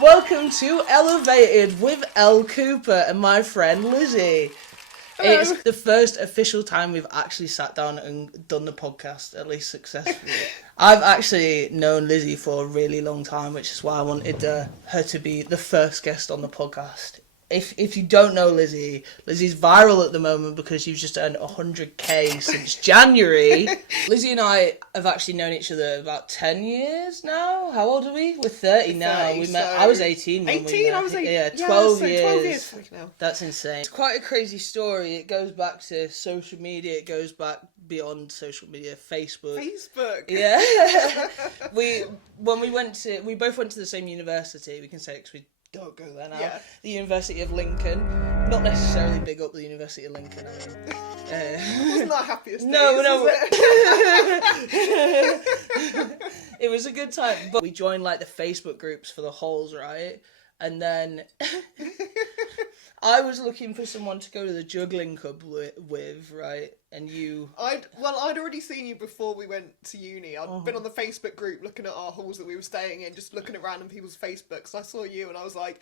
Welcome to Ellevated with Elle Cooper and my friend Lizzie. Hello. It's the first official time we've actually sat down and done the podcast, at least successfully. I've actually known Lizzie for a really long time, which is why I wanted her to be the first guest on the podcast. If you don't know Lizzie, Lizzie's viral at the moment because you've just earned 100k since January. Lizzie and I have actually known each other about 10 years now. How old are we? We're 30 now. We met. I was 18 when we met. 18? I was 18. Yeah, 12 years. 12 years. Fucking hell. That's insane. It's quite a crazy story. It goes back to social media. It goes back beyond social media. Facebook. Yeah. we both went to the same university. We can say it because we don't go there now. Yeah. The University of Lincoln. Not necessarily big up the University of Lincoln. It wasn't our happiest days, No. was it? It was a good time. But we joined like the Facebook groups for the halls, right? And then I was looking for someone to go to the juggling club with, right? And I'd already seen you before we went to uni. I'd been on the Facebook group looking at our halls that we were staying in, just looking at random people's Facebooks. I saw you and I was like,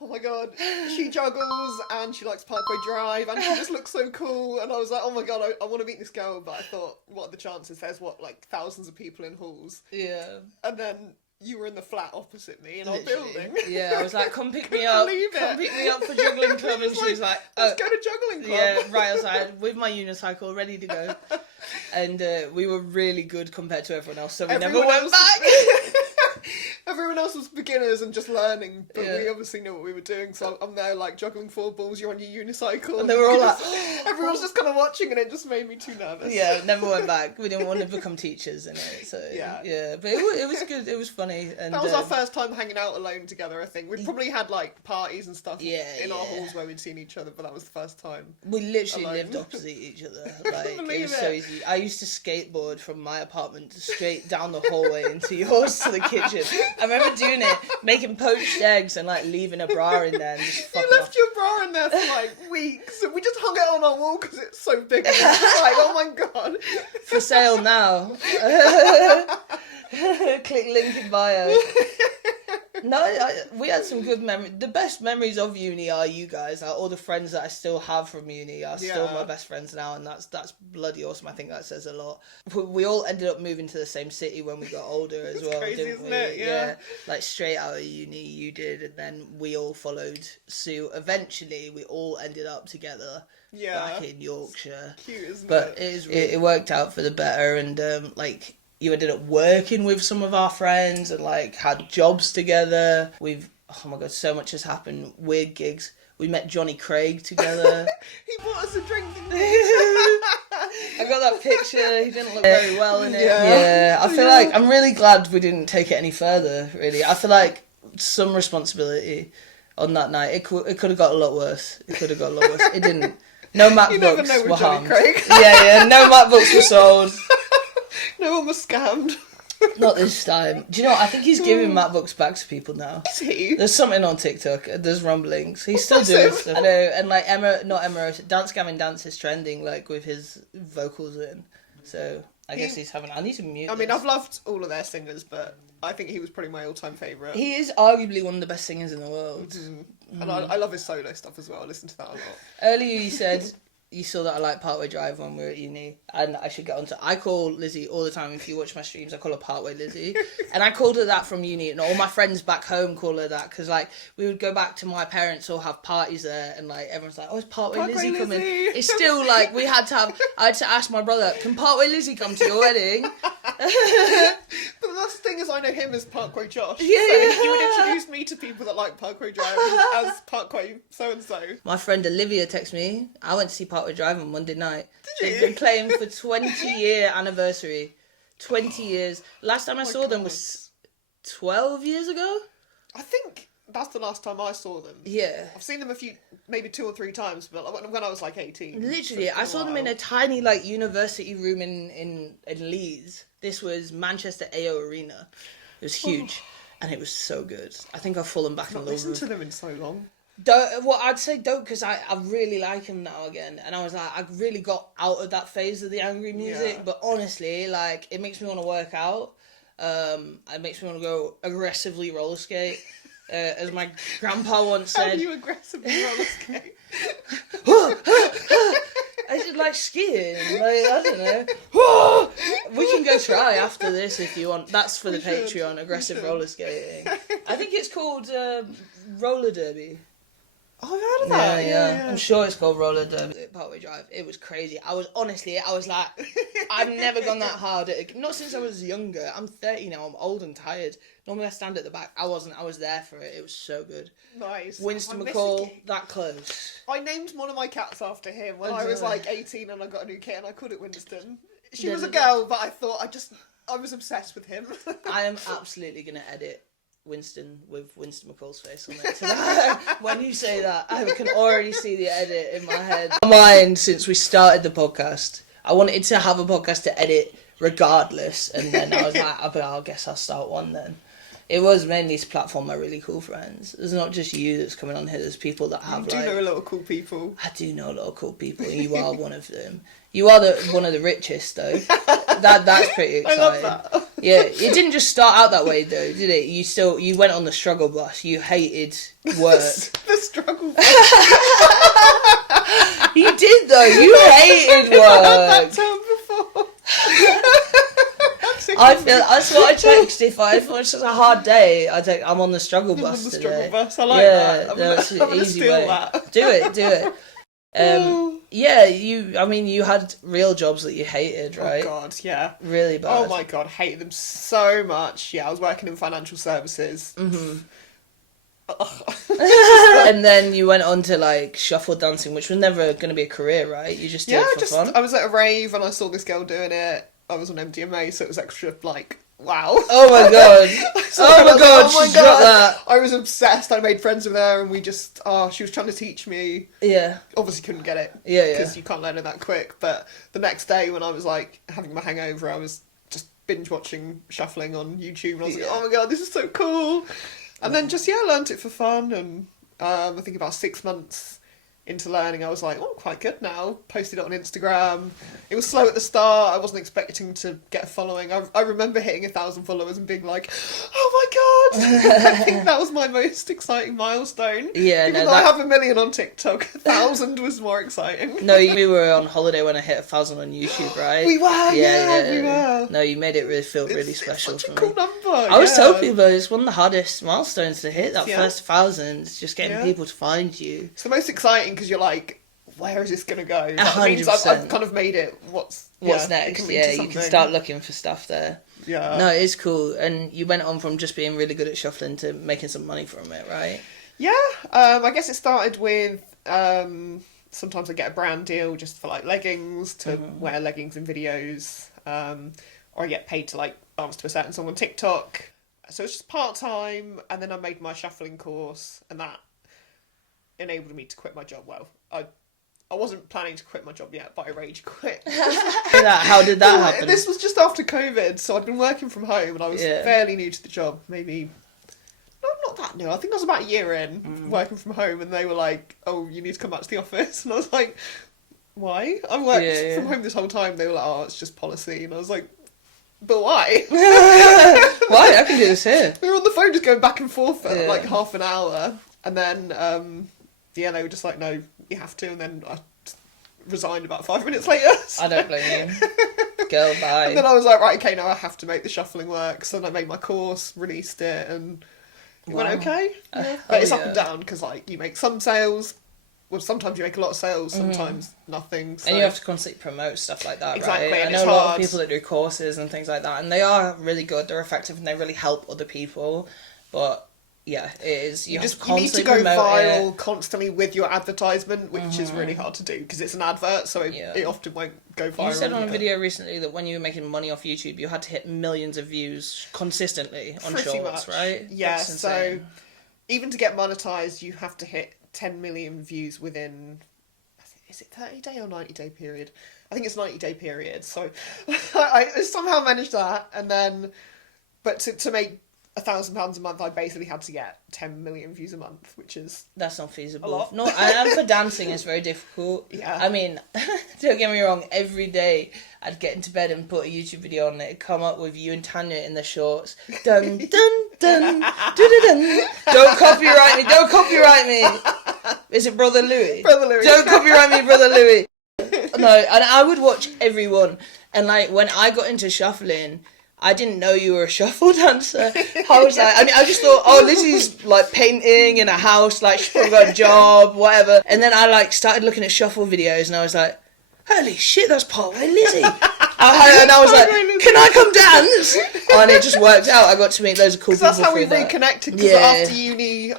oh my god, she juggles and she likes Parkway Drive and she just looks so cool. And I was like, oh my god, I want to meet this girl. But I thought, what are the chances? There's like thousands of people in halls. Yeah. And then you were in the flat opposite me in our building. Yeah, I was like, come pick me up. Come pick me up for juggling club. And she was like, let's go to juggling club. Yeah, right outside with my unicycle ready to go. And we were really good compared to everyone else, so we never went back. Everyone else was beginners and just learning, but we obviously knew what we were doing, so I'm there like juggling 4 balls, you're on your unicycle. And they were all like... everyone's just kind of watching and it just made me too nervous. Yeah, never went back. We didn't want to become teachers in it, so... Yeah, but it was good, it was funny. And that was our first time hanging out alone together, I think. We'd probably had like parties and stuff in our halls where we'd seen each other, but that was the first time. We literally lived opposite each other. Like, it was so easy. I used to skateboard from my apartment straight down the hallway into yours to the kitchen. I remember doing it, making poached eggs and like leaving a bra in there and just fucking You left your bra in there for like weeks and we just hung it on our wall because it's so big and it's just like, oh my god. For sale now. Click link in bio. No, we had some good memories. The best memories of uni are you guys. Like, all the friends that I still have from uni are still my best friends now, and that's bloody awesome. I think that says a lot. We all ended up moving to the same city when we got older as well, crazy, didn't we? Isn't it? Yeah. Like straight out of uni, you did, and then we all followed suit. Eventually, we all ended up together. Back in Yorkshire. It's cute, isn't but it? It worked out for the better, and like. You ended up working with some of our friends and like had jobs together. Oh my god, so much has happened. Weird gigs. We met Johnny Craig together. He bought us a drink, didn't he? I got that picture. He didn't look very well in it. Yeah, I feel like I'm really glad we didn't take it any further, really. I feel like some responsibility on that night. It could have got a lot worse. It didn't. No MacBooks were harmed. Yeah, no MacBooks were sold. No one was scammed. Not this time. Do you know what? I think he's giving MacBooks back to people now. Is he? There's something on TikTok. There's rumblings. He's still doing stuff. I know, and like Dance Gavin Dance is trending like with his vocals in. So I guess he's having. I need to mute. I mean, I've loved all of their singers, but I think he was probably my all-time favourite. He is arguably one of the best singers in the world. And I love his solo stuff as well. I listen to that a lot. Earlier you said you saw that I like Parkway Drive when we were at uni, and I should get onto. I call Lizzie all the time. If you watch my streams, I call her Parkway Lizzie, and I called her that from uni, and all my friends back home call her that because like we would go back to my parents or have parties there, and like everyone's like, "Oh, is Parkway Lizzie coming?" It's still like I had to ask my brother, "Can Parkway Lizzie come to your wedding?" But the thing is, I know him as Parkway Josh. Yeah. So you would introduce me to people that like Parkway Drive as Parkway so and so. My friend Olivia texted me. I went to see Parkway Drive on Monday night. Did you? They've been playing for 20-year anniversary. 20 years. Last time I saw them was 12 years ago. I think that's the last time I saw them. Yeah. I've seen them maybe 2 or 3 times, but when I was like 18. Literally, I saw them in a tiny like university room in Leeds. This was Manchester AO Arena. It was huge, and it was so good. I think I've fallen back in love with. I've listened to them in so long. I'd say don't, because I really like him now again, and I was like, I really got out of that phase of the angry music, but honestly, like, it makes me want to work out, it makes me want to go aggressively roller skate, As my grandpa once How said. do you aggressively roller skate? I just like skiing. Like, I don't know. We can go try after this if you want. That's for the Patreon. Aggressive roller skating. I think it's called roller derby. Oh, I've heard of that. Yeah. I'm sure it's called roller derby. Parkway Drive. It was crazy. I was like, I've never gone that hard. Not since I was younger. I'm 30 now. I'm old and tired. Normally I stand at the back. I wasn't. I was there for it. It was so good. Nice. Winston I'm McCall, missing you. that close. I named one of my cats after him when I was like 18 and I got a new kit and I called it Winston. She was a girl, but I thought I was obsessed with him. I am absolutely going to edit Winston with Winston McCall's face on it. So when you say that, I can already see the edit in my head. Mine, since we started the podcast, I wanted to have a podcast to edit regardless, and then I was like, I guess I'll start one then. It was mainly to platform my really cool friends. It's not just you that's coming on here. There's people that have You do know a lot of cool people. I do know a lot of cool people, and you are one of them. You are one of the richest, though. That's pretty exciting. I love that. Yeah, it didn't just start out that way, though, did it? You went on the struggle bus. You hated work. The struggle bus. You did, though. You hated work. I've heard that term before. I feel that's what I text if it's a hard day. I'm on the struggle bus on the today. struggle bus. I like that. I'm gonna easy steal way. that. Do it. Yeah, you had real jobs that you hated, right? Oh God, yeah. Really bad. Oh my God, I hated them so much. Yeah, I was working in financial services. Mm-hmm. And then you went on to like shuffle dancing, which was never going to be a career, right? You just did it for fun. I was at a rave and I saw this girl doing it. I was on MDMA, so it was extra like, wow. Oh my God. She dropped that. I was obsessed. I made friends with her and we just, she was trying to teach me. Yeah. Obviously couldn't get it. Yeah. Because you can't learn it that quick. But the next day when I was like having my hangover, I was just binge watching shuffling on YouTube and I was like, oh my God, this is so cool. And then just, I learnt it for fun and I think about 6 months into learning, I was like, oh, quite good now. Posted it on Instagram. It was slow at the start. I wasn't expecting to get a following. I remember hitting 1,000 followers and being like, oh my God. I think that was my most exciting milestone. Yeah, Even though I have 1 million on TikTok, 1,000 was more exciting. No, we were on holiday when I hit 1,000 on YouTube, right? We were, we were. No, you made it feel really special it's such for a me. cool number. I was telling people it's one of the hardest milestones to hit, that first 1,000. Just getting people to find you. It's the most exciting because you're like, where is this going to go? That 100%. means I've kind of made it. What's next? You can start looking for stuff there. Yeah. No, it's cool. And you went on from just being really good at shuffling to making some money from it, right? Yeah. I guess it started with sometimes I get a brand deal just for like leggings to wear leggings in videos, or I get paid to like dance to a certain song on TikTok. So it's just part-time, and then I made my shuffling course, and that enabled me to quit my job. Well, I wasn't planning to quit my job yet, but I rage quit. How did that happen? This was just after COVID, so I'd been working from home, and I was fairly new to the job. Maybe, no, not that new. I think I was about a year in working from home, and they were like, "Oh, you need to come back to the office," and I was like, "Why? I worked from home this whole time." They were like, "Oh, it's just policy," and I was like, but why? Why? I can do this here. We were on the phone just going back and forth for like half an hour, and then they were just like, no, you have to, and then I resigned about 5 minutes later. So. I don't blame you. Girl, bye. And then I was like, right, okay, now I have to make the shuffling work. So then I made my course, released it, and it went okay. But it's up and down because like you make some sales. Well, sometimes you make a lot of sales, sometimes nothing. So. And you have to constantly promote stuff like that, exactly, right? And I know it's a lot hard. of people that do courses and things like that, and they are really good, they're effective, and they really help other people. But yeah, it is. You need to go viral constantly with your advertisement, which is really hard to do because it's an advert, so it often won't go viral. You said on a video recently that when you were making money off YouTube, you had to hit millions of views consistently on Pretty shorts, much. right? Yeah, so even to get monetized, you have to hit 10 million views within, is it 30-day or 90-day period? I think it's 90-day period. So I somehow managed that, and then, but to make £1,000 a month, I basically had to get 10 million views a month, which is that's not feasible. A lot. No, and for dancing, it's very difficult. Yeah. I mean, don't get me wrong. Every day, I'd get into bed and put a YouTube video on. It'd come up with you and Tanya in the shorts. Dun dun dun, dun. Don't copyright me. Don't copyright me. Is it Brother Louis? Brother Louis. Don't copyright me, Brother Louis. No, and I would watch everyone. And like when I got into shuffling, I didn't know you were a shuffle dancer. I was like, I just thought, oh, Lizzie's like painting in a house, like she's probably got a job, whatever. And then I like started looking at shuffle videos, and I was like, holy shit, that's part way Lizzie. And I was like, can I come dance? And it just worked out. I got to meet loads of cool people. That's how we through reconnected. Because after uni,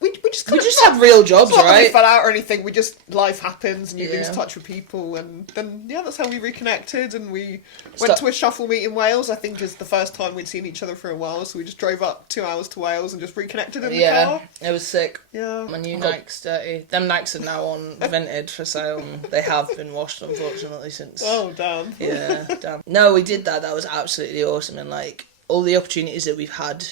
we just had real jobs, not that right? we fell out or anything. We just, life happens, and you lose Yeah. touch with people, and then that's how we reconnected. And we went to a shuffle meet in Wales. I think is the first time we'd seen each other for a while. So we just drove up 2 hours to Wales and just reconnected in the car. It was sick. Yeah, My new Nikes dirty. Them Nikes are now on Vented for sale. And they have been washed, unfortunately, since. Oh damn. Yeah, damn. No, we did that. That was absolutely awesome. And like all the opportunities that we've had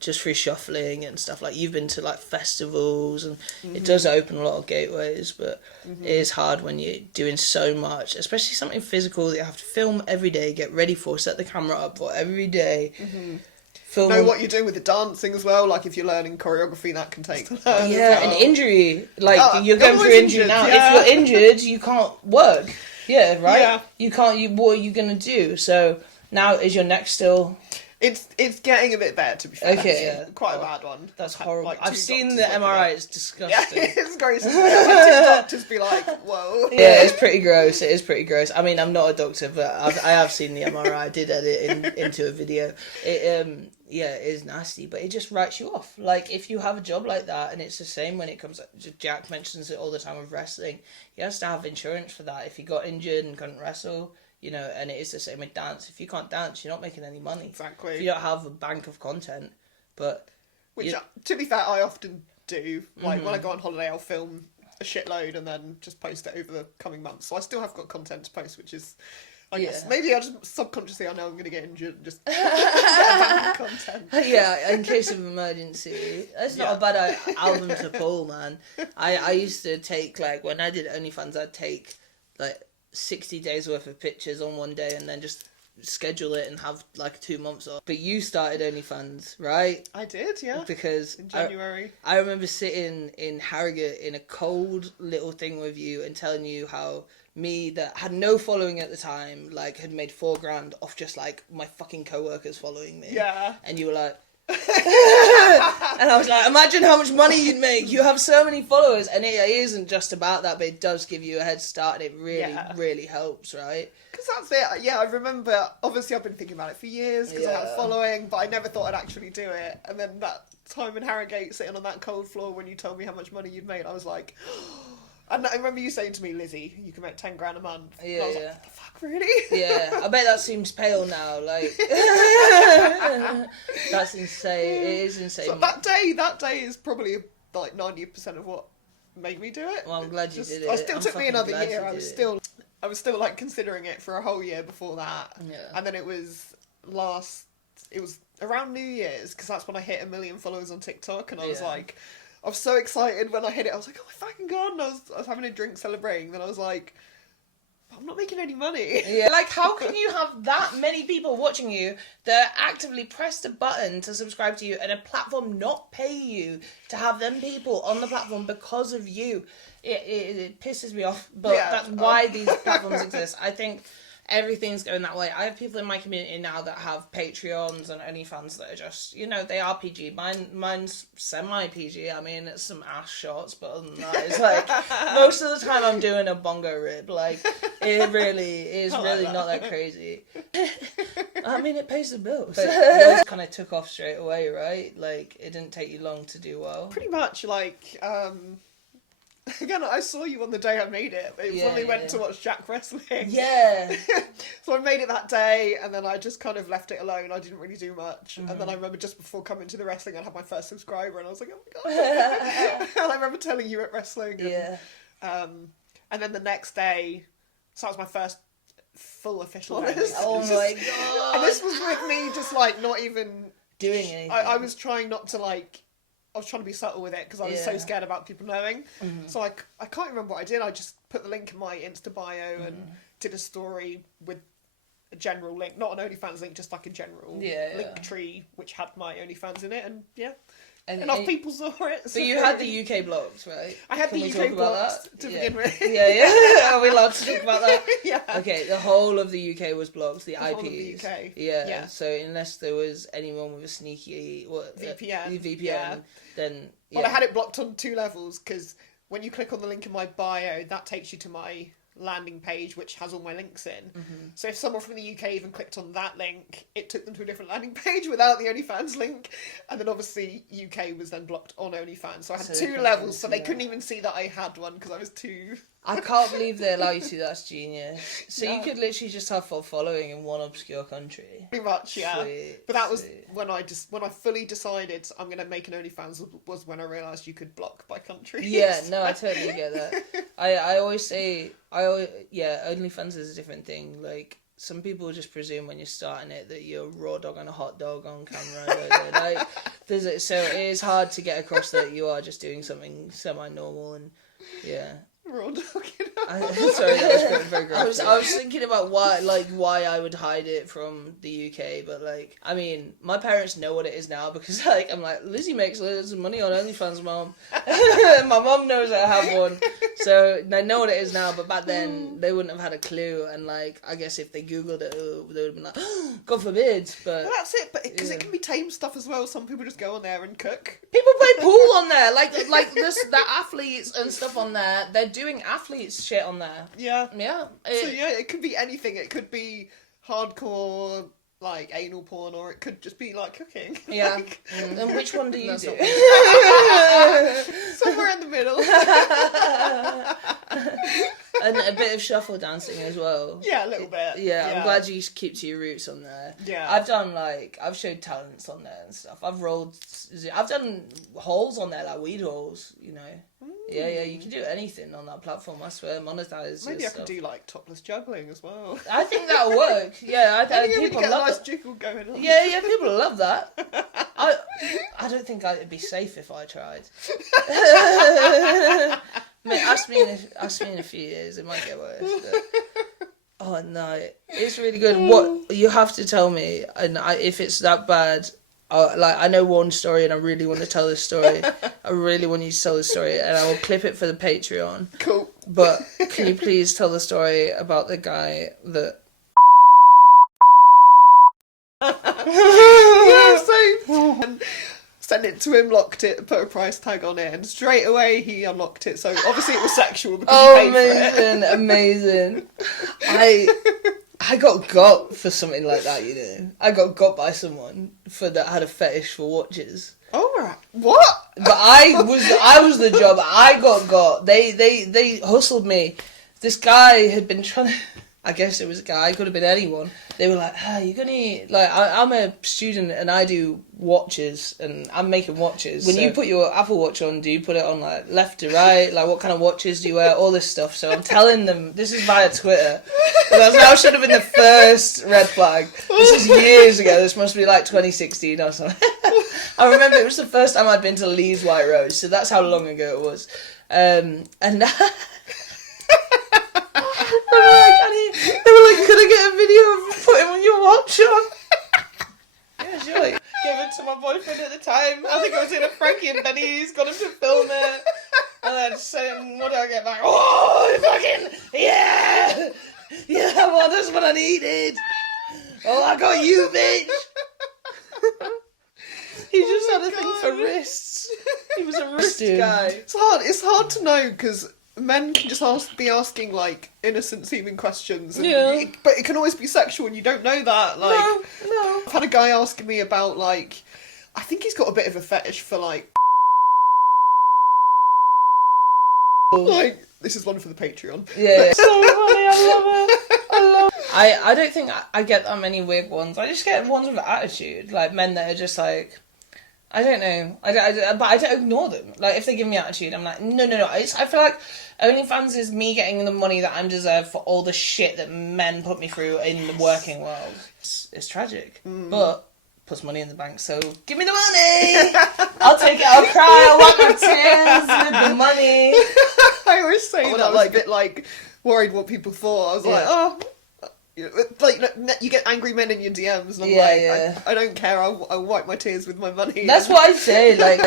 just through shuffling and stuff. Like you've been to like festivals, and it does open a lot of gateways, but it is hard when you're doing so much, especially something physical that you have to film every day, get ready for, set the camera up for every day. Film. Know what you're doing with the dancing as well. Like if you're learning choreography, that can take time. Yeah, and injury. Like you're I'm going through always injury injured, now. yeah. If you're injured, you can't work. Yeah, right? Yeah. You can't, what are you going to do? So now is your neck still... It's getting a bit better, to be fair. Okay, It's quite a bad one. That's horrible. Like, I've 2 seen doctors the looking MRI, at it. it's disgusting. Yeah, it's gross. Isn't it? When 2 doctors be like, whoa. Yeah, it's pretty gross. It is pretty gross. I mean, I'm not a doctor, but I have seen the MRI. I did edit into a video. It is nasty, but it just writes you off. Like, if you have a job like that, and it's the same when it comes... Jack mentions it all the time with wrestling. He has to have insurance for that. If he got injured and couldn't wrestle... You know, and it is the same with dance. If you can't dance, you're not making any money. Exactly. If you don't have a bank of content, but... Which, to be fair, I often do. Like, when I go on holiday, I'll film a shitload and then just post it over the coming months. So I still have got content to post, which is... I guess maybe I just subconsciously I know I'm going to get injured and just get a bank of content. Yeah, in case of emergency. It's not a bad album to pull, man. I used to take, like, when I did OnlyFans, I'd take, like... 60 days worth of pictures on one day and then just schedule it and have like 2 months off. But you started OnlyFans, right? I did, yeah. Because in January. I remember sitting in Harrogate in a cold little thing with you and telling you how me that had no following at the time, like had made $4,000 off just like my fucking co-workers following me. Yeah. And you were like, and I was like, imagine how much money you'd make. You have so many followers, and it isn't just about that, but it does give you a head start, and it really helps, right? Because that's it. Yeah, I remember, obviously I've been thinking about it for years because I had a following, but I never thought I'd actually do it. And then that time in Harrogate, sitting on that cold floor when you told me how much money you'd made, I was like... And I remember you saying to me, Lizzie, you can make $10,000 a month. Yeah, and I was like, what the fuck, really? Yeah, I bet that seems pale now. Like, that's insane. It is insane. So that day is probably like 90% of what made me do it. Well, I'm glad you did it. I still took me another year. I was still like considering it for a whole year before that. Yeah. And then it was around New Year's because that's when I hit 1 million followers on TikTok, and I was like. I was so excited when I hit it. I was like, oh my fucking god. And I was having a drink celebrating. Then I was like, I'm not making any money. Yeah. Like, how can you have that many people watching you that actively pressed a button to subscribe to you and a platform not pay you to have them people on the platform because of you? It pisses me off. But that's why these platforms exist. I think everything's going that way. I have people in my community now that have Patreons and OnlyFans that are just, you know, they are PG. Mine's semi-PG. I mean, it's some ass shots, but other than that, it's like, most of the time I'm doing a bongo rip. Like, it really is not that crazy. I mean, it pays the bills. But yours kind of took off straight away, right? Like, it didn't take you long to do well. Pretty much, like, again, I saw you on the day I made it. It was when we went to watch Jack wrestling. Yeah. So I made it that day, and then I just kind of left it alone. I didn't really do much. And then I remember just before coming to the wrestling, I had my first subscriber, and I was like, oh my god. And I remember telling you at wrestling. And, and then the next day, so that was my first full official day. Oh my god. And this was with me just like not even doing anything. I was trying not to like... I was trying to be subtle with it because I was so scared about people knowing. So I can't remember what I did. I just put the link in my Insta bio and did a story with a general link, not an OnlyFans link, just like a general link tree which had my OnlyFans in it, and enough people saw it. But you had the UK blocked, right? I had the UK blocked to begin with. Yeah. Are we allowed to talk about that? Yeah. Okay, the whole of the UK was blocked, the IPs. Whole of the UK. Yeah. So unless there was anyone with a sneaky VPN, then Well, I had it blocked on 2 levels, because when you click on the link in my bio, that takes you to my landing page which has all my links in. So if someone from the UK even clicked on that link, it took them to a different landing page without the OnlyFans link, and then obviously UK was then blocked on OnlyFans, so I had 2 levels, so they couldn't even see that I had one because I was too... I can't believe they allow you to. That's genius. So you could literally just have full following in one obscure country. Pretty much, yeah. Sweet, but that was when I fully decided I'm going to make an OnlyFans, was when I realised you could block by country. Yeah, no, I totally get that. I always say, OnlyFans is a different thing. Like, some people just presume when you're starting it that you're a raw dog and a hot dog on camera. So it is hard to get across that you are just doing something semi-normal and, yeah. Raw dog. Sorry, that was very gross. I was thinking about why I would hide it from the UK, but like, I mean, my parents know what it is now because like, I'm like, Lizzie makes loads of money on OnlyFans, Mom. My mom knows I have one, so they know what it is now. But back then, they wouldn't have had a clue, and like, I guess if they googled it, they would have been like, oh, God forbid. But well, that's it. But because it can be tame stuff as well. Some people just go on there and cook. People play pool on there, like the athletes and stuff on there. They're doing athletes shit on there. Yeah. Yeah. It could be anything. It could be hardcore, like, anal porn, or it could just be, like, cooking. Yeah. And which one do you do? Somewhere in the middle. And a bit of shuffle dancing as well. Yeah, a little bit. Yeah, I'm glad you keep to your roots on there. Yeah. I've showed talents on there and stuff. I've done holes on there, like weed holes, you know. Yeah, you can do anything on that platform, I swear, monetize. Maybe I could do, like, topless juggling as well. I think that'll work. Yeah, I think people get love a nice it. jiggle going on. Yeah, people love that. I don't think it'd be safe if I tried. Mate, ask me in a few years, it might get worse. But... Oh no, it's really good. What you have to tell me, and if it's that bad, I know one story, and I really want to tell this story. I really want you to tell this story, and I will clip it for the Patreon. Cool. But can you please tell the story about the guy that? And sent it to him, locked it, put a price tag on it, and straight away he unlocked it. So obviously it was sexual because he paid for it. Amazing. I got for something like that, you know. I got by someone that had a fetish for watches. Oh, right. What? But I was the job. I got. They hustled me. This guy had been trying to. I guess it was a guy. Could have been anyone. They were like, you're gonna like. I'm a student and I do watches and I'm making watches. When you put your Apple Watch on, do you put it on like left to right? Like what kind of watches do you wear? All this stuff. So I'm telling them this is via Twitter. That should have been the first red flag. This is years ago. This must be like 2016 or something. I remember it was the first time I'd been to Leeds White Rose, so that's how long ago it was. And they were like, could I get a video of putting on your watch on? Yeah, sure. Like, gave it to my boyfriend at the time. I think I was in a Frankie and Benny's, got him to film it. And then saying, what do I get back? Oh, fucking, yeah! Yeah, well, that's what I needed. Oh, I got you, bitch. He just had a thing for wrists. He was a wrist guy. It's hard to know because men can just be asking like innocent seeming questions, and but it can always be sexual, and you don't know that. Like, no. I've had a guy asking me about like, I think he's got a bit of a fetish for like this is one for the Patreon. Yeah. So funny, I love it. I don't think I get that many weird ones. I just get ones with attitude, like men that are just like, I don't know. But I don't ignore them. Like, if they give me attitude, I'm like, no. I feel like OnlyFans is me getting the money that I'm deserved for all the shit that men put me through in the working world. It's tragic. But puts money in the bank, so give me the money! I'll take it, I'll cry, I'll wipe my tears with the money. I always say that, I was a bit like, worried what people thought. I was like, like you get angry men in your DMs, and I'm I don't care. I'll wipe my tears with my money. That's what I say. Like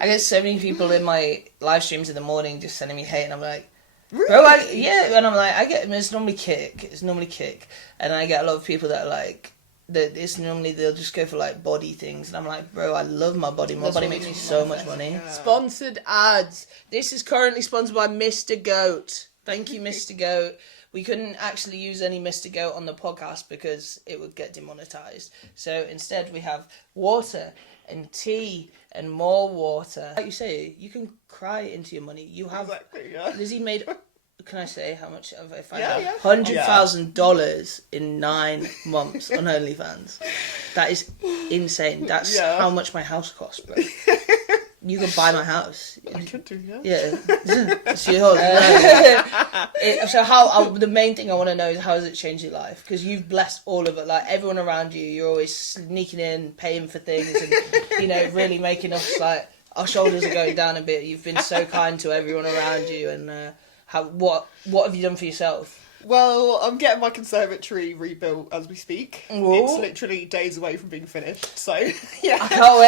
I get so many people in my live streams in the morning just sending me hate, and I'm like, really? bro, and I'm like, it's normally kick, and I get a lot of people that are like, that it's normally they'll just go for like body things, and I'm like, bro, I love my body. My body makes me so much money. Yeah. Sponsored ads. This is currently sponsored by Mr. Goat. Thank you, Mr. Goat. We couldn't actually use any Mr. Goat on the podcast because it would get demonetized. So instead we have water and tea and more water. Like you say, you can cry into your money. You have Lizzie made. Can I say how much have I found out? $100,000 in 9 months on OnlyFans. That is insane. That's how much my house costs, bro. You could buy my house. I could do, Yeah. It's yours. So the main thing I want to know is how has it changed your life? Because you've blessed all of it. Like everyone around you, you're always sneaking in, paying for things, and really making us like our shoulders are going down a bit. You've been so kind to everyone around you, and what have you done for yourself? Well, I'm getting my conservatory rebuilt as we speak. Ooh. It's literally days away from being finished, so yeah. I can't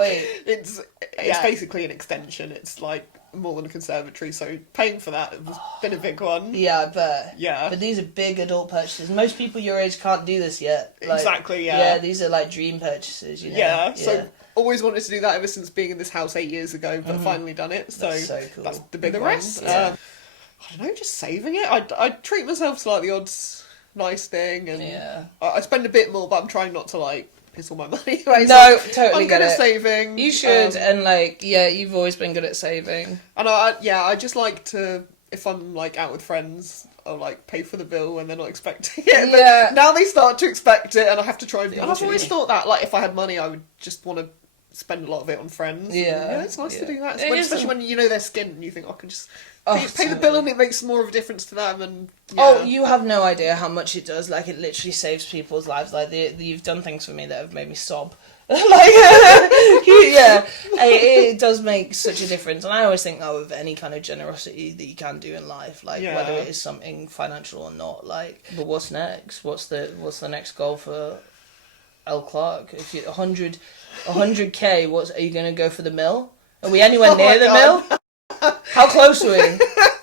wait. It's basically an extension. It's like more than a conservatory, so paying for that has been a big one. Yeah, I bet. Yeah. But these are big adult purchases. Most people your age can't do this yet. Like, exactly, yeah. Yeah, these are like dream purchases, you know? Yeah, so always wanted to do that ever since being in this house 8 years ago, but finally done it. So that's so cool. That's the big The one. rest, I don't know, just saving it. I treat myself to like the odd nice thing, and I spend a bit more, but I'm trying not to like piss all my money away. No, totally I'm get good at it. saving. You should, and you've always been good at saving. And I just like to, if I'm like out with friends, I'll like pay for the bill when they're not expecting it. Yeah. But now they start to expect it, and I have to try and. And I've Literally. always thought that like if I had money, I would just want to spend a lot of it on friends. Yeah. It's nice to do that, is. especially when you know their skin and you think I can just pay the totally. bill, and it makes more of a difference to them. And You have no idea how much it does. Like it literally saves people's lives. Like you've done things for me that have made me sob. It does make such a difference, and I always think that with any kind of generosity that you can do in life, like whether it is something financial or not. Like, but what's next? What's the next goal for Elle Clark? If you 100K, are you going to go for the mill? Are we anywhere near the mill? How close are we?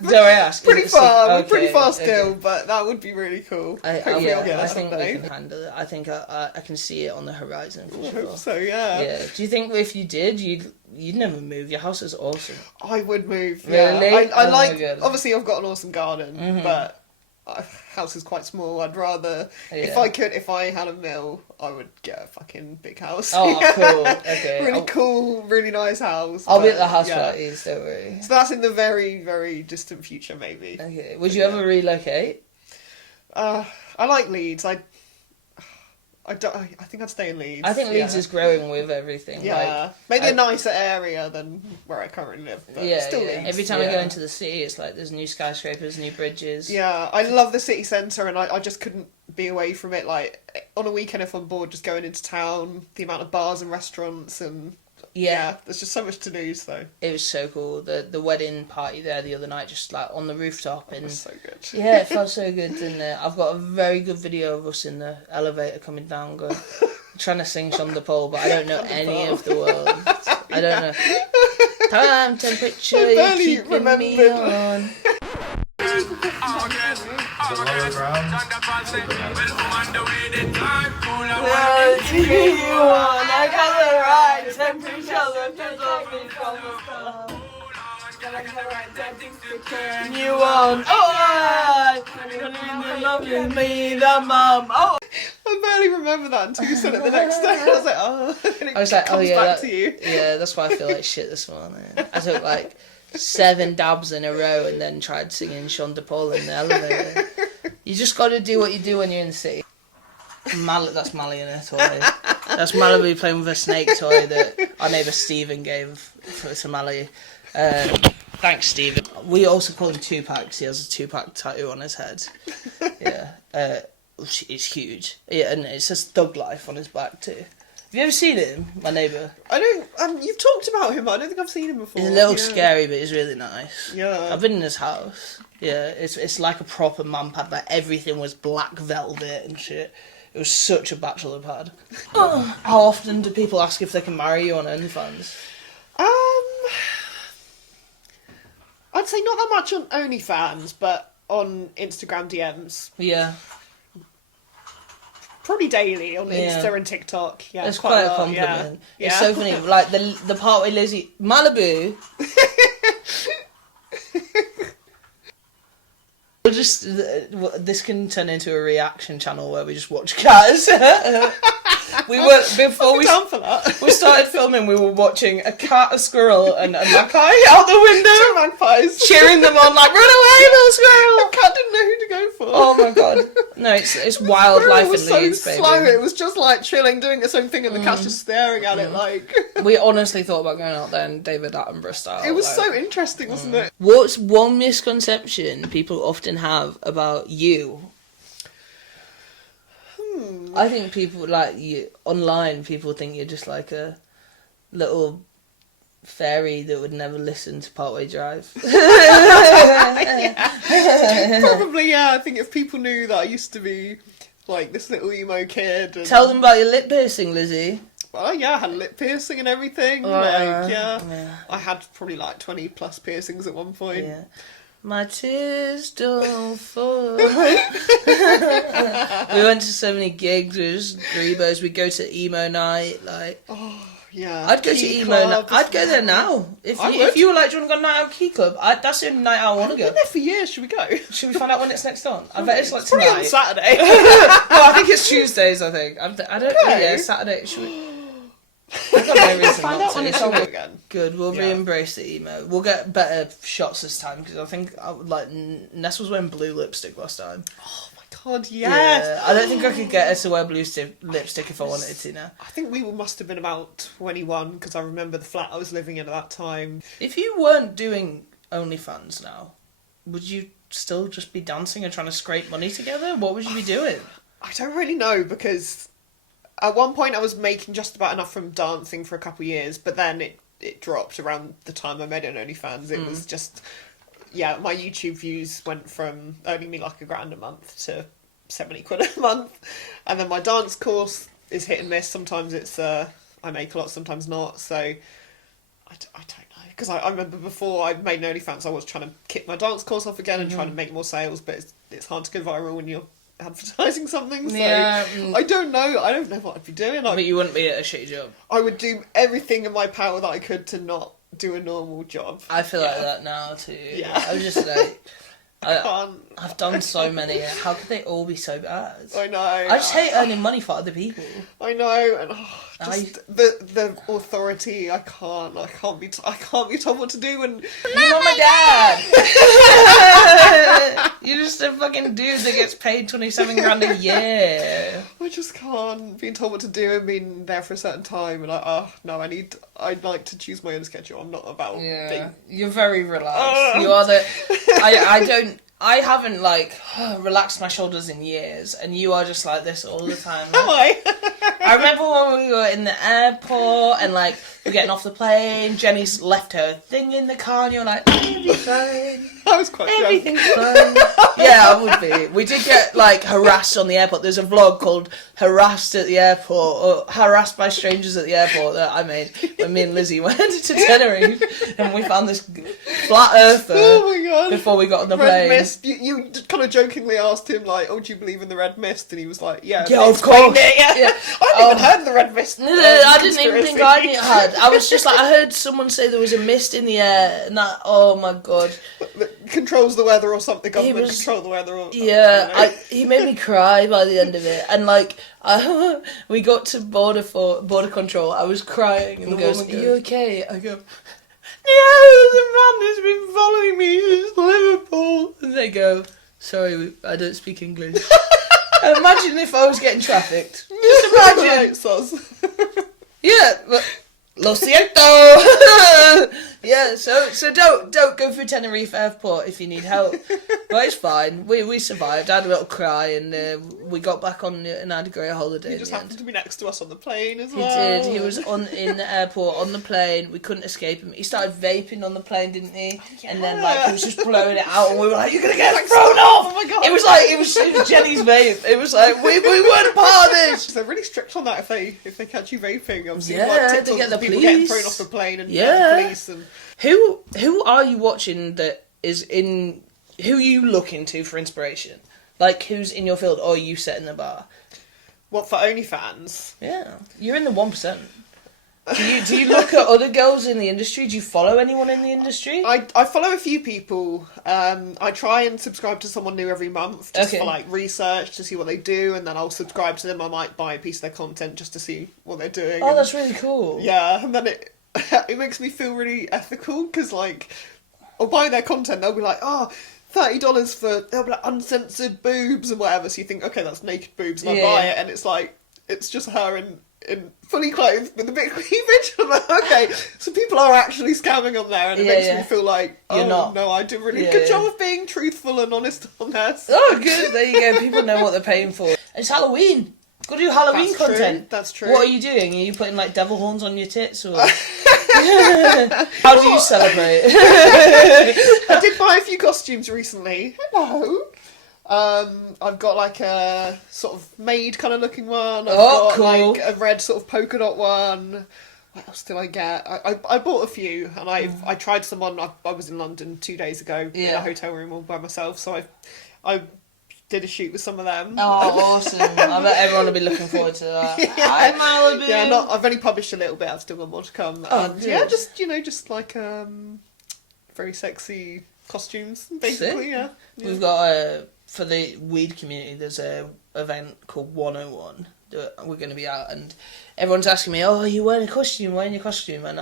Dare I ask? Pretty far. We're Okay, pretty far okay. still, but that would be really cool. Hopefully I'll get I that think someday. we can handle it. I think I can see it on the horizon for I sure. hope so, yeah. Yeah. Do you think if you did, you'd never move? Your house is awesome. I would move. Really? Yeah. I Oh like. my God. Obviously, I've got an awesome garden, but house is quite small. I'd rather, if I had a mill, I would get a fucking big house. Oh, cool. Okay. Really cool, really nice house. I'll be at the house parties. Don't worry. So that's in the very, very distant future, maybe. Okay. Would you ever relocate? I like Leeds. I think I'd stay in Leeds. I think Leeds is growing with everything. Yeah, maybe a nicer area than where I currently live, but still Leeds. Every time I go into the city, it's like there's new skyscrapers, new bridges. Yeah, I love the city centre, and I just couldn't be away from it. Like, on a weekend if I'm bored, just going into town, the amount of bars and restaurants, and there's just so much to do, so. It was so cool. The wedding party there the other night, just like on the rooftop. It was so good. Yeah, it felt so good, didn't it? I've got a very good video of us in the elevator coming down, going, trying to sing Shonda Pole, but I don't know any of the words. I don't know. Time, temperature, you're keeping me on. I got the right temperature, you on. Oh, love me, the mum. Oh. I barely remember that until you said it the next day. I was like, back to you. Yeah, that's why I feel like shit this morning. I took like 7 dabs in a row and then tried singing Shonda Paul in the elevator. You just got to do what you do when you're in the city. That's Mally in a toy. That's Malibu playing with a snake toy that our neighbour Stephen gave to Mally. Thanks, Stephen. We also call him Tupac because he has a Tupac tattoo on his head. Yeah. It's huge. Yeah, and it says Thug Life on his back too. Have you ever seen him, my neighbour? I don't. You've talked about him, but I don't think I've seen him before. He's a little scary, but he's really nice. Yeah. I've been in his house. Yeah, it's like a proper man pad. Like everything was black velvet and shit. It was such a bachelor pad. How often do people ask if they can marry you on OnlyFans? I'd say not that much on OnlyFans, but on Instagram DMs. Yeah. Probably daily on Insta and TikTok. Yeah, it's quite a compliment. Yeah. It's so funny. Like the part with Lizzie Malibu. We'll just this can turn into a reaction channel where we just watch cats. We were before we down for that. We started filming. We were watching a cat, a squirrel, and a magpie out the window. Two magpies cheering them on like, "Run away, little squirrel!" The cat didn't know who to go for. Oh my god! No, it's wildlife in Leeds, so baby. Slow. It was just like chilling, doing its own thing, and the cat's just staring at it like. We honestly thought about going out there and David Attenborough style. It was like, so interesting, wasn't it? What's one misconception people often have about you? I think people like you online. People think you're just like a little fairy that would never listen to Partway Drive. Probably, yeah. I think if people knew that I used to be like this little emo kid. And... Tell them about your lip piercing, Lizzie. Well, yeah, I had lip piercing and everything. Yeah. I had probably like 20 plus piercings at one point. Yeah. My tears don't fall. We went to so many gigs. We were just Grebos. We'd go to emo night. Like, oh yeah, I'd go to emo night. I'd go there now. If you were like, do you want to go night out Key Club? That's the only night I want to go. I've been there for years. Should we go? Should we find out when it's next on? I bet it's like probably tonight. on Saturday. Well, I think it's Tuesdays. I think. I don't know. Yeah, Saturday. Should we? I've got no reason Find not out to. when it's on again. Good, we'll re-embrace the emo. We'll get better shots this time because I think Ness was wearing blue lipstick last time. Oh my god, yes! Yeah, I don't think I could get her to wear blue lipstick if I wanted to now. I think we must have been about 21 because I remember the flat I was living in at that time. If you weren't doing OnlyFans now, would you still just be dancing and trying to scrape money together? What would you be doing? I don't really know because... At one point I was making just about enough from dancing for a couple of years, but then it dropped around the time I made an OnlyFans. It was just, yeah, my YouTube views went from earning me like $1,000 a month to 70 quid a month. And then my dance course is hit and miss. Sometimes it's, I make a lot, sometimes not. So I don't know. Because I remember before I made an OnlyFans, I was trying to kick my dance course off again and trying to make more sales, but it's hard to go viral when you're advertising something, so I don't know what I'd be doing. But you wouldn't be at a shitty job. I would do everything in my power that I could to not do a normal job. I feel like that now too. Yeah. I'm just like I've done so many. How could they all be so bad? I know. I just hate earning money for other people. I know, and the authority. I can't be told what to do. And you're not my dad. You're just a fucking dude that gets paid $27,000 a year. I just can't be told what to do and being there for a certain time. And I'd like to choose my own schedule. I'm not about. Yeah, you're very relaxed. You are the. I haven't like relaxed my shoulders in years, and you are just like this all the time. Am I? I remember when we were in the airport and like we're getting off the plane. Jenny's left her thing in the car, and you're like, "Everything's fine." I was quite Everything's fine. Yeah, I would be. We did get like harassed on the airport. There's a vlog called "Harassed at the Airport" or "Harassed by Strangers at the Airport" that I made when me and Lizzie went to Tenerife, and we found this flat earther. Oh my god! Before we got on the red plane. Mist. You kind of jokingly asked him like, "Oh, do you believe in the red mist?" And he was like, "Yeah, of course." Yeah. I hadn't even heard of the red mist. No, I didn't even think I had. I was just like, I heard someone say there was a mist in the air, and that, oh my god. That controls the weather or something. Government control the weather. Or, yeah, he made me cry by the end of it, and like, we got to border control. I was crying, and he goes, "Are you okay?" I go, "Yeah, there's a man that's been following me since Liverpool," and they go, "Sorry, I don't speak English." Imagine if I was getting trafficked. Just imagine. Right, Yeah, but lo siento. Yeah, so So don't go through Tenerife Airport if you need help. But it's fine. We survived. I had a little cry, and we got back on and had a great holiday. He just happened to be next to us on the plane as He well. did. He was in the airport on the plane. We couldn't escape him. He started vaping on the plane, didn't he? Oh, yeah. And then he was just blowing it out, and we were like, "You're gonna get thrown off!" Oh my god! It was Jenny's vape. It was like we weren't part of this. They're really strict on that if they catch you vaping. Obviously, Yeah, like they get the people police. getting thrown off the plane and Yeah. the police and. Who are you watching that is in? Who you looking to for inspiration? Like who's in your field, or are you setting the bar? What, for OnlyFans? Yeah, you're in the 1%. Do you look at other girls in the industry? Do you follow anyone in the industry? I follow a few people. I try and subscribe to someone new every month just for like research to see what they do, and then I'll subscribe to them. I might buy a piece of their content just to see what they're doing. Oh, that's really cool. Yeah, and then it makes me feel really ethical because like I'll buy their content. They'll be like, oh, $30 for they'll be like uncensored boobs and whatever. So you think, okay, that's naked boobs, and I buy it, and it's like it's just her in fully clothed with a bit of cleavage. I'm like, okay, so people are actually scamming on there, and it makes me feel like, oh no, I did really good job of being truthful and honest on this. Oh, good. There you go. People know what they're paying for. It's Halloween. Got to do Halloween content. That's true. What are you doing? Are you putting like devil horns on your tits, or how do you celebrate? I did buy a few costumes recently. Hello. I've got like a sort of maid kind of looking one. I've got cool. like a red sort of polka dot one. What else did I get? I bought a few, and I tried someone. I was in London 2 days ago in a hotel room all by myself, so I did a shoot with some of them. Oh, awesome. I bet everyone will be looking forward to that. Hi, Malibu. Yeah, I've only published a little bit. I've still got more to come. Yeah, just like very sexy costumes, basically. Yeah. We've got for the weed community. There's a event called 101 that we're going to be at, and everyone's asking me, "Oh, are you wearing a costume? Wearing your costume?" And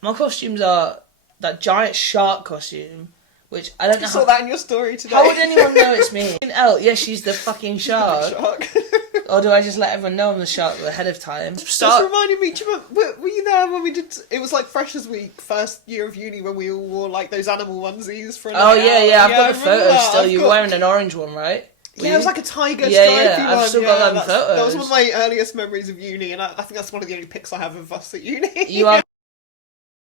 my costumes are that giant shark costume. Which I don't know. I saw that in your story today. How would anyone know it's me? Elle, yeah, she's the fucking shark. Or do I just let everyone know I'm the shark ahead of time? Just reminded me, do you remember, were you there when we did, it was like Freshers Week, first year of uni, when we all wore like those animal onesies for a night out. I've got the photos still. You're wearing an orange one, right? Yeah, it was like a tiger stripy one. I've still got them photos. That was one of my earliest memories of uni, and I think that's one of the only pics I have of us at uni. You are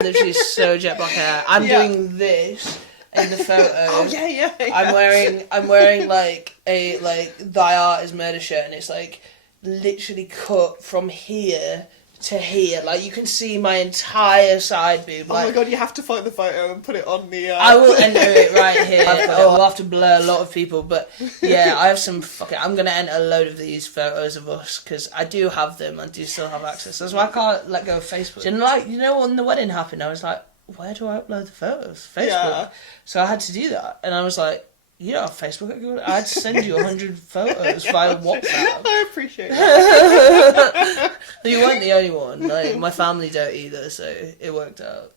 literally so jet black hair. I'm doing this in the photo. Oh yeah. I'm wearing like a Thy Art is Murder shirt, and it's like literally cut from here to here. Like you can see my entire side boob. Like, oh my god, you have to find the photo and put it on the. I will enter it right here. I'll have to blur a lot of people, but yeah, I have some I'm gonna enter a load of these photos of us because I do have them. I do still have access. That's why I can't let go of Facebook. And like when the wedding happened, I was like, where do I upload the photos? Facebook. Yeah. So I had to do that, and I was like, you don't have Facebook. I had to send you 100 photos via WhatsApp. I appreciate that. You weren't the only one. Like, my family don't either, so it worked out.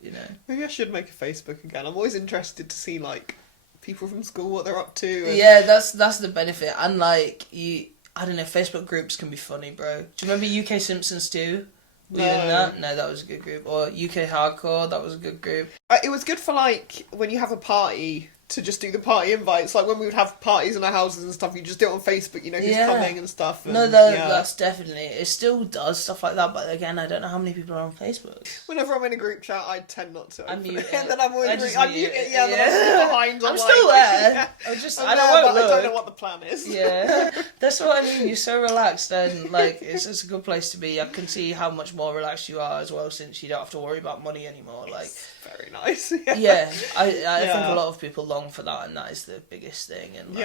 Maybe I should make a Facebook again. I'm always interested to see like people from school what they're up to. And... Yeah, that's the benefit. And like I don't know, Facebook groups can be funny, bro. Do you remember UK Simpsons too? Were you in that? No, that was a good group. Or UK Hardcore, that was a good group. It was good for like when you have a party to just do the party invites. Like when we would have parties in our houses and stuff, you just do it on Facebook, who's coming and stuff. And, that's definitely, it still does stuff like that, but again, I don't know how many people are on Facebook. Whenever I'm in a group chat, I tend not to open it. And then I'm always I'm mute it, then I'm behind. I'm still there. Yeah. I don't know what the plan is. Yeah, that's what I mean. You're so relaxed, and like it's a good place to be. I can see how much more relaxed you are as well, since you don't have to worry about money anymore. Like, very nice. Yeah, I think a lot of people long for that, and that is the biggest thing. And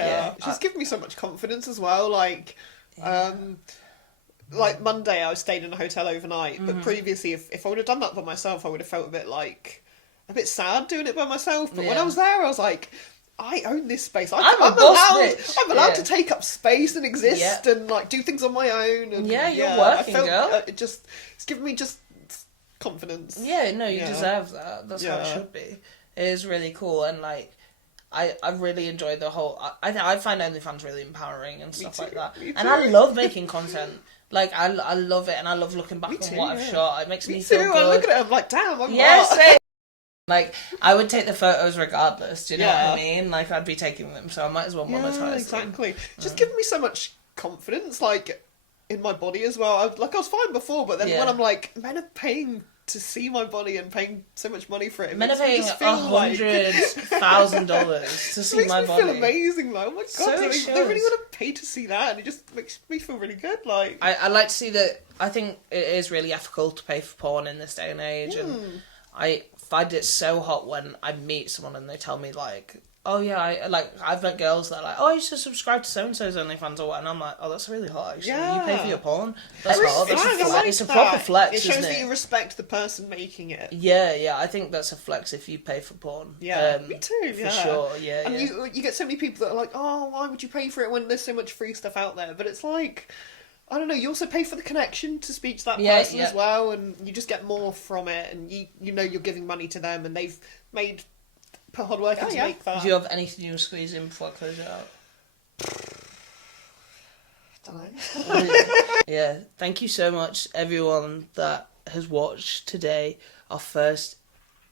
she's given me so much confidence as well. Like Monday, I stayed in a hotel overnight, but previously, if I would have done that by myself, I would have felt a bit sad doing it by myself. But when I was there, I was like, I own this space. I'm allowed to take up space and exist and like do things on my own. And you're working, girl. It's given me just confidence. Yeah, no, you deserve that. That's how it should be. It is really cool, and like I really enjoyed the whole. I find OnlyFans really empowering and stuff like that. And I love making content. Like I love it, and I love looking back on what I've shot. It makes me feel good. I look at it, I'm like, damn, I'm hot. Like, I would take the photos regardless, do you know what Yeah. I mean? Like, I'd be taking them, so I might as well monetize them. Exactly. Just giving me so much confidence, like, in my body as well. I was fine before, but then Yeah. when I'm like, men are paying to see my body and paying so much money for it. Men are makes me paying just feel like- $100,000 to see my Makes me body. feel amazing, like, oh my god, So it they really shows. want to pay to see that, and it just makes me feel really good, like... I like to see that. I think it is really ethical to pay for porn in this day and age, and I find it so hot when I meet someone and they tell me, like, oh yeah, I've met girls that are like, oh, you should subscribe to so-and-so's OnlyFans or what, and I'm like, oh, that's really hot, actually. You pay for your porn? That's hot. That's a Respect, I flex. like It's a that. proper flex, It shows isn't that it? you respect the person making it. Yeah, I think that's a flex if you pay for porn. Yeah, me too, For yeah. sure, yeah. And you get so many people that are like, oh, why would you pay for it when there's so much free stuff out there? But it's like, I don't know, you also pay for the connection to speak to that person as well, and you just get more from it, and you know you're giving money to them, and they've put hard work in to make that. Do you have anything you want to squeeze in before I close it out? Yeah, thank you so much, everyone that has watched today, our first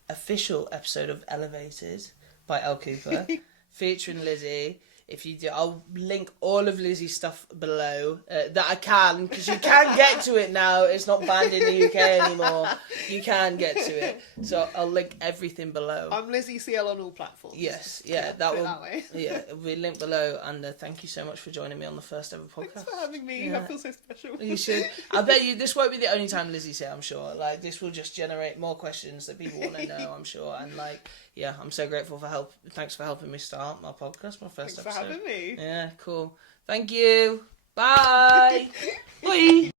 official episode of Ellevated by Elle Cooper, featuring Lizzie. If you do, I'll link all of Lizzie's stuff below that I can, because you can get to it now. It's not banned in the UK anymore. You can get to it, so I'll link everything below. I'm LizzieCl on all platforms. Yes, yeah, Put that it will. that way. Yeah, it'll be linked below. And thank you so much for joining me on the first ever podcast. Thanks for having me. Yeah. I feel so special. You should. I bet you this won't be the only time Lizzie's here. I'm sure. Like, this will just generate more questions that people want to know. I'm sure. And like, yeah, I'm so grateful for help. Thanks for helping me start my podcast, my first Thanks for episode. having me. Yeah, cool. Thank you. Bye. Bye.